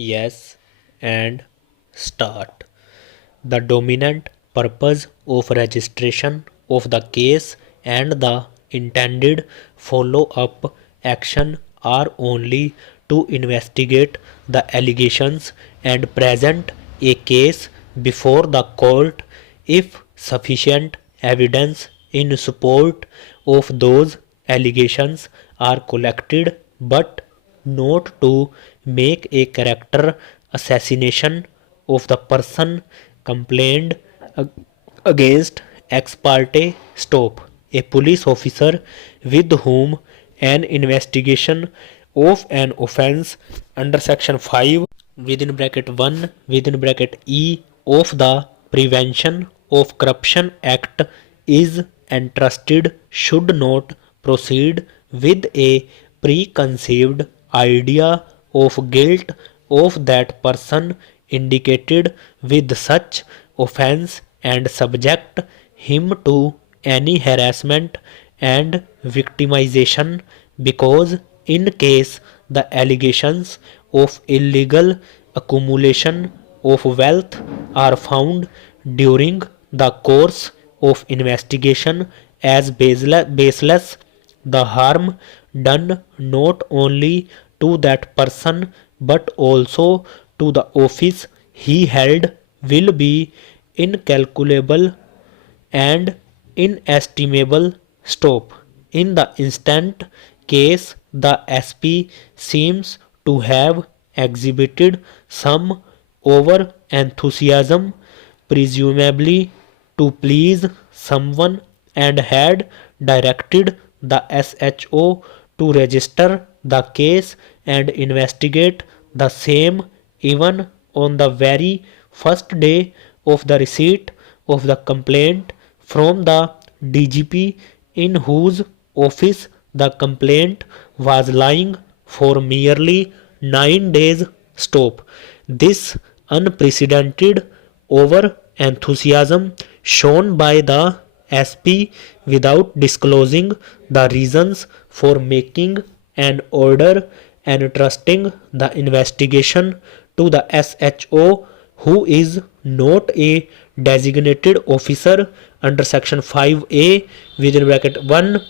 Yes, and start. The dominant purpose of registration of the case and the intended follow up action are only to investigate the allegations and present a case before the court if sufficient evidence in support of those allegations are collected, but not to make a character assassination of the person complained against ex parte stop. A police officer with whom an investigation of an offence under section 5 within bracket 1 within bracket E of the Prevention of Corruption Act is entrusted should not proceed with a preconceived idea of guilt of that person indicated with such offence and subject him to any harassment and victimization, because in case the allegations of illegal accumulation of wealth are found during the course of investigation as baseless, the harm done not only to that person but also to the office he held will be incalculable and inestimable. Stop. In the instant case, the SP seems to have exhibited some over enthusiasm, presumably to please someone, and had directed the SHO to register the case and investigate the same even on the very first day of the receipt of the complaint from the DGP in whose office the complaint was lying for merely 9 days. Stop. This unprecedented over enthusiasm shown by the SP without disclosing the reasons for making an order entrusting the investigation to the SHO, who is not a designated officer under section 5A within bracket 1,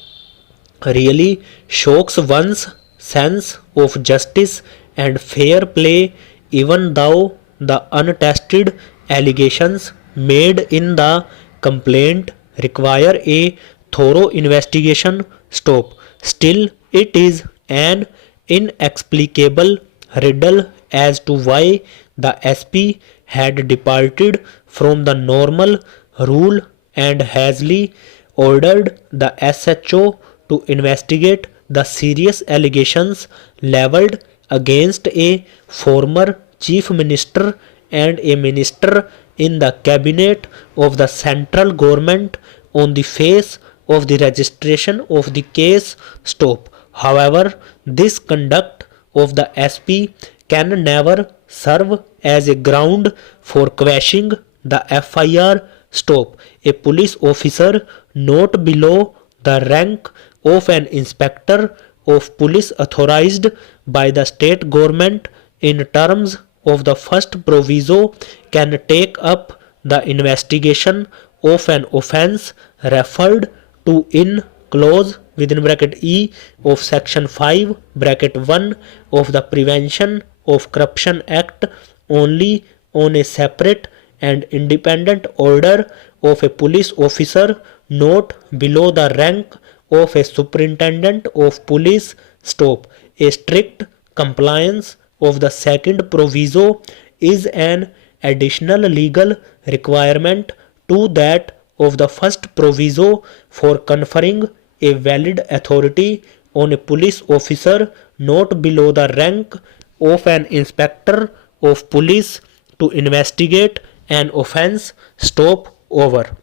really shocks one's sense of justice and fair play, even though the untested allegations made in the complaint require a thorough investigation. Stop. Still, it is an inexplicable riddle as to why the SP had departed from the normal rule and Hazley ordered the SHO to investigate the serious allegations levelled against a former chief minister and a minister in the cabinet of the central government on the face of the registration of the case. Stop. However, this conduct of the SP can never serve as a ground for quashing the FIR. Stop. A police officer not below the rank of an inspector of police authorized by the state government in terms of the first proviso can take up the investigation of an offence referred to in clause within bracket E of section 5 bracket 1 of the Prevention of Corruption Act only on a separate and independent order of a police officer not below the rank of a superintendent of police. Stop. A strict compliance of the second proviso is an additional legal requirement to that of the first proviso for conferring a valid authority on a police officer not below the rank of an inspector of police to investigate an offence. Stop. Over.